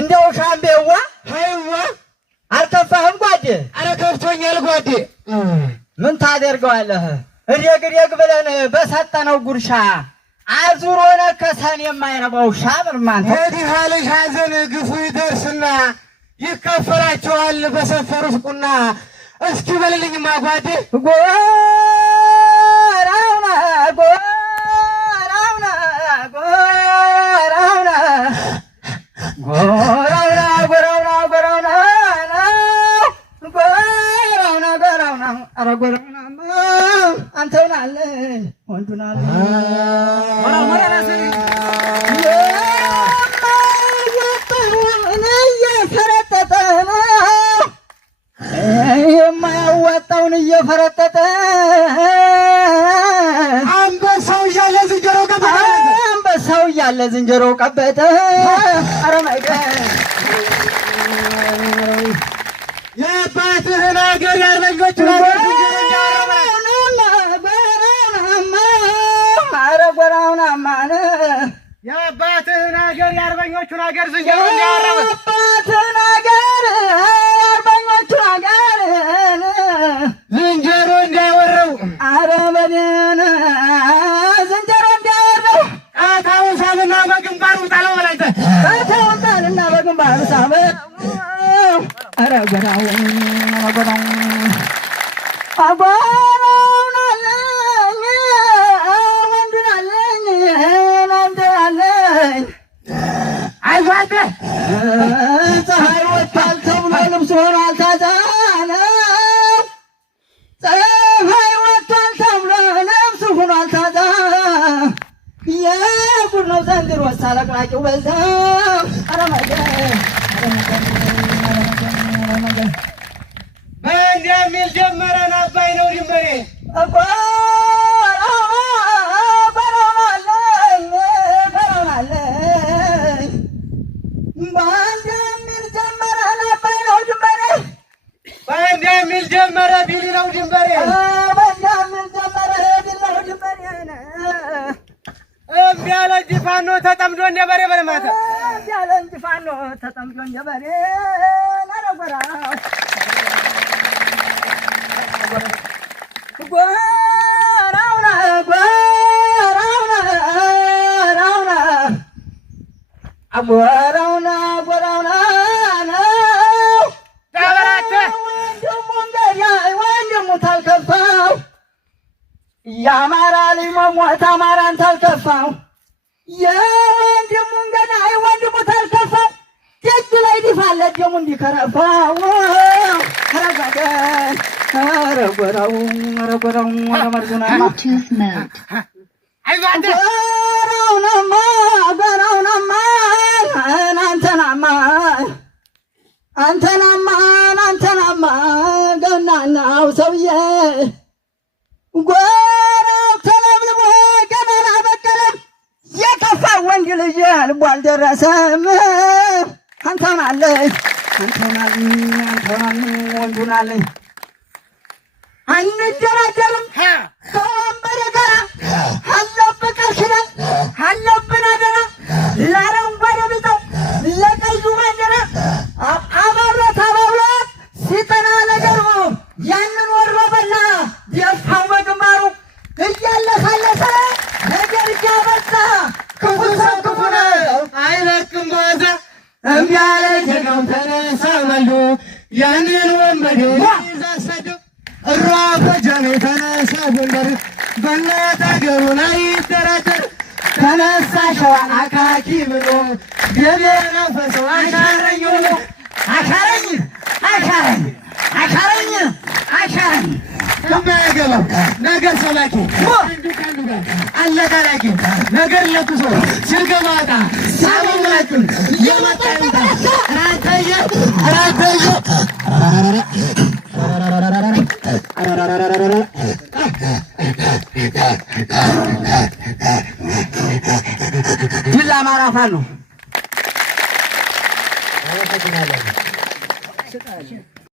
እንደው ሻምቤዋ ሃይዋ አልከፋህም ጓዴ? ኧረ ከፍቶኛል ጓዴ። ምን ታደርገዋለህ? እሬግ ብለን በሰጠነው ጉርሻ አዙሮ ነከሰን የማይረባው ውሻ። ምርማን እንዲህ ያለሽ ሐዘን ግፉ ይደርስና ይከፈላቸዋል በሰፈሩት ቁና። እስኪ በልልኝማ ጓዴ። ጎራውና ጎራውና ጎራውና ጎራውና ጎራውና ጎራውና ጎራውና ጎራውና ኧረ ጎራውና አንተውን አለ ወንዱን አለ የማያዋጣውን እየፈረጠጠ አንበሳው እያለ ዝንጀሮው ቀበጠ። አንበሳው እያለ ዝንጀሮው ቀበጠ። ኧረ ማይቀር የአባትህን አገር የአርበኞቹን አገር ዝንጀሮ እንዳያረባ። ኧረ ጎራውናማ የአባትህን አገር የአርበኞቹን አገር ዝንጀሮ እንዳያረባ። የአባትህን አገር የአርበኞቹን አገር ዝንጀሮ እንዳይወረው። ኧረ በደን ዝንጀሮ እንዳይወረው። ጣታውን ሳብና በግንባሩ ጣለው በላይተ ጣታውን ጣልና በግንባሩ ሳበው። ኧረ ጎራው ጎራው አጓራውን አለኝ ወንዱን አለኝ ናንተ አለኝ። አይዟተ ፀሐይ ወጥቷል ተብሎ ልብስ ሆኗል ታዛለ። ፀሐይ ወጥቷል ተብሎ ልብስ ሆኗል ታዛ። የጉድ ነው ዘንድሮ ሳለቅላቂው በዛ። ኧረ መገን በእንደሚል ጀመረን አባይ ነው ድንበሬ። በእንደሚል ጀመረ ቢል ነው ድንበሬ። እምቢ አለ እንጂ ፋኖ ተጠምዶ እንደ በሬ በለማታ። እምቢ አለ እንጂ ፋኖ ተጠምዶ እንደ በሬ ነረጎራ ጎራውና ጎራውና ጎራውና ጎራውና ጎራውና ነው ዳበራተ ወንድሙ እንገዳይ ወንድሙ ታልከፋው የአማራ ልጅ መሞት አማራን ታልከፋው የወንድሙ እንገዳይ ወንድሙ ታልከፋው ደጅ ላይ ዲፋለት ደሙ እንዲከረፋው ረጋገን ረጎራው ረጎራው ረመርጉናማ ጎራውናማ ጎራውናማ አንተናማ አንተናማ አንተናማ ገናናው ሰውዬ ጎራው ተለብልቦ ገናና በቀለም የከፋ ወንድ ልጅ ልቦ አልደረሰም። አንተናለኝ አንተናለኝ አንተናለኝ ወንዱናለኝ አንደራደርም ከወንበሬ ጋራ አለብህ ቃል ኪዳን አለብን አደራ ለአረንጓዴ ቢጫው ለቀዩ ባንዲራ አባብረት አባብረት ሲጠና ነገሩ ያንን ወሮ በላ የፋው በግንባሩ እያለሳለሰ ነገር እያበዛ ክፉ ሰው ክፉ ነው አይለቅም በዋዛ። እምቢ አለ ጀግናው ተነሳ በሉ ያንን ወንበዴ ይዛሰደው። እሯ ጎጃሜ ተነሳ ጎንደር በእናት አገሩ ላይ ይደራደር። ተነሳ ሸዋ አካኪ ብሎ ገበና ፈሰው አሻረኝ ብሎ አሻረኝ አሻረኝ አሻረኝ አሻረኝ ከማያገባው ነገር ሰላኪ አለቃላቂ ነገር ለኩሶ ሲገባታ ሳሙናቱን የመጣይታ ራተየ ራተየ ድል አማራ ፋኖ ነው።